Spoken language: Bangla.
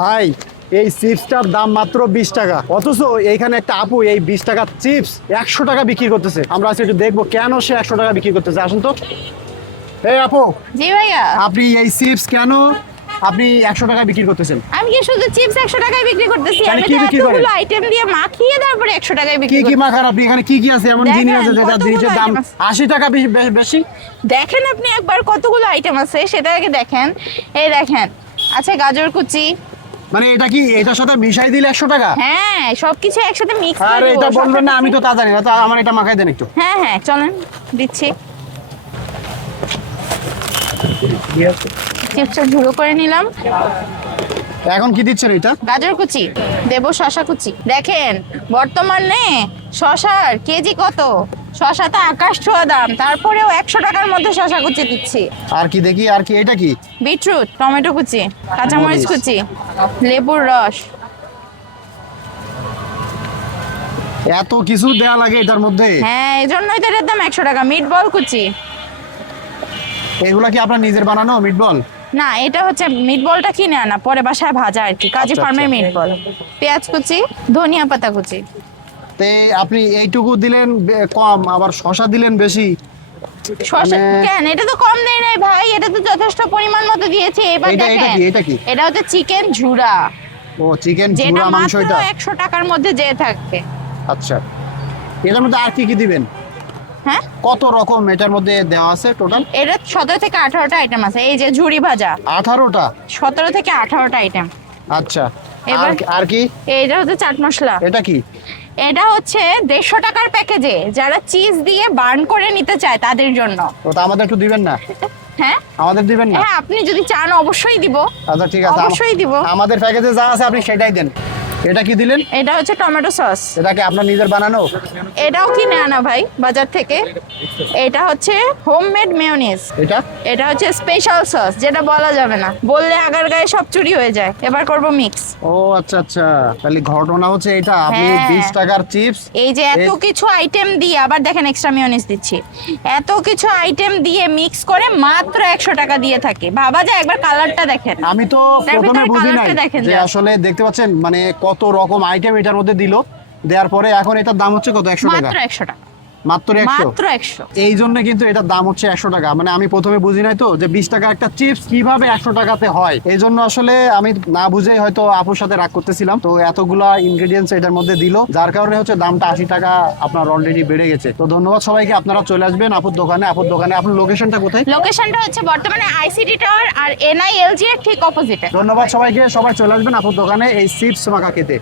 ভাই এই চিপসটার দাম মাত্র 20 টাকা, অথচ এইখানে একটা আপু এই 20 টাকা চিপস 100 টাকা বিক্রি করতেছে। আমরা আজকে একটু দেখবো কেন সে 100 টাকা বিক্রি করতেছে। আসুন তো। এই আপু, জি ভাইয়া, আপনি এই চিপস কেন আপনি 100 টাকা বিক্রি করতেছেন? আমি কি শুধু চিপস 100 টাকায় বিক্রি করতেছি? তাহলে আমি কি তো বিক্রি করেন? এতগুলো আইটেম দিয়ে মাখিয়ে তারপরে 100 টাকায় কি বিক্রি কি করি। মাখার আপনি এখানে কি কি আছে এমন দেখেন, জিনিস আছে যেটা কতগুলো জিনিসের দাম item আছে। 80 টাকা বেশি? দেখেন আপনি একবার কতগুলো আইটেম আছে সেটা আগে দেখেন। এই দেখেন, আচ্ছা গাজর কুচি। মানে এটা কি এটার সাথে মিশাই দিলে 100 টাকা? হ্যাঁ, সবকিছু একসাথে মিক্স করে আরে দেব। এটা বলবেন না, আমি তো সবকিছু- তা জানি না। তো আমার এটা মাখাই দেন একটু। হ্যাঁ হ্যাঁ, চলেন দিচ্ছি। চিপসটা ঝুড়ো করে নিলাম। এখন কি দিচ্ছেন এটা? গাজর কুচি দেব, শশা কুচি। দেখেন বর্তমানে শশার কেজি কত, শশা তো আকাশ ছোঁয়া দাম, তারপরেও 100 টাকার মধ্যে শশা কুচি দিচ্ছি। আর কি দেখি, আর কি এটা কি? বিটরুট, টমেটো কুচি, কাঁচামরিচ মরিচ। কুচি, লেবুর রস। এত কিছু দেয়া লাগে এটার মধ্যে? হ্যাঁ, এই জন্যই তো এটার দাম 100 টাকা। মিট বল কুচি। এগুলা কি আপনার নিজের বানানো মিট বল? না, এটা হচ্ছে মিট বলটা কিনে আনা, পরে বাসায় ভাজা আর কি, কাজী আচ্ছা, ফার্মের আচ্ছা। মিট বল। পেঁয়াজ কুচি, ধনিয়া পাতা কুচি। তে আপনি এইটুকু দিলেন কম, আবার শশা দিলেন বেশি। শসা মানে- কেন, এটা তো কম দেয় নাই ভাই, এটা তো যথেষ্ট পরিমাণ মতো দিয়েছি। এবার এটা দেখেন, কি, এটা কি? এটা হচ্ছে চিকেন ঝুরা, ও চিকেন যেটা চূড়া মাংস মাত্র এটা? 100 টাকার মধ্যে যে থাকে। আচ্ছা, এটার মধ্যে আর কি কি দিবেন? হ্যাঁ, কত রকম এটার মধ্যে দেওয়া আছে টোটাল? এটা 17 থেকে 18টা আইটেম আছে। এই যে ঝুরি ভাজা, 18টা? 17 থেকে 18টা আইটেম। আচ্ছা, এবার- আর কি? এইটা হচ্ছে চাট মশলা। এটা কি? এটা হচ্ছে 150 টাকার প্যাকেজে, যারা চিজ দিয়ে বার্ন করে নিতে চায় তাদের জন্য। তো তা আমাদের একটু দিবেন না? হ্যাঁ আমাদের দিবেন না? হ্যাঁ, আপনি যদি চান অবশ্যই দিব। আচ্ছা ঠিক আছে, অবশ্যই দিব। আমাদের প্যাকেজে যা আছে আপনি সেটাই দেন। এটা কি দিলেন? এটা হচ্ছে টমেটো সস। এটা কি আপনার নিজের বানানো? এটাও কিনে আনা ভাই বাজার থেকে। এটা হচ্ছে হোমমেড মেয়োনিজ। এটা এটা হচ্ছে স্পেশাল সস, যেটা বলা যাবে না, বললে আগার গায়ে সব চুরি হয়ে যায়। এবার করব মিক্স। ও আচ্ছা আচ্ছা, তাহলে ঘটনা হচ্ছে এটা আপনি হ্যাঁ। 20 টাকার চিপস। এই যে এত কিছু আইটেম দিয়ে, আবার দেখেন এক্সট্রা মেয়োনিজ দিচ্ছি, এত কিছু আইটেম দিয়ে মিক্স করে মাত্র 100 টাকা দিয়ে থাকে। ভাবা যায়, একবার কালারটা দেখেন। আমি তো তার প্রথমে ভিতরে বুঝি নাই কালারটা দেখেন যে just। আসলে দেখতে পাচ্ছেন মানে কত রকম আইটেম এটার মধ্যে দিল। দেওয়ার পরে এখন এটার দাম হচ্ছে কত? 100 টাকা? মাত্র 100 টাকা, মাত্র 100? মাত্র 100। এই জন্য কিন্তু এটার দাম হচ্ছে 100 টাকা। মানে আমি প্রথমে বুঝি নাই তো যে 20 টাকা একটা চিপস কিভাবে 100 টাকাতে হয়। এই জন্য আসলে আমি না বুঝেই হয়তো আপুর সাথে রাগ করতেছিলাম। তো এতগুলা ইনগ্রেডিয়েন্টস এটার মধ্যে দিল, যার কারণে হচ্ছে দামটা 80 টাকা আপনার অলরেডি বেড়ে গেছে। তো ধন্যবাদ সবাইকে, আপনারা চলে আসবেন আপুর দোকানে। আপুর দোকানে আপনার লোকেশনটা কোথায়? লোকেশনটা হচ্ছে বর্তমানে আইসিটি টাওয়ার আর এনআইএলজি এর ঠিক অপোজিটে। ধন্যবাদ সবাইকে, সবাই চলে আসবেন আপুর দোকানে এই চিপস মাখা খেতে।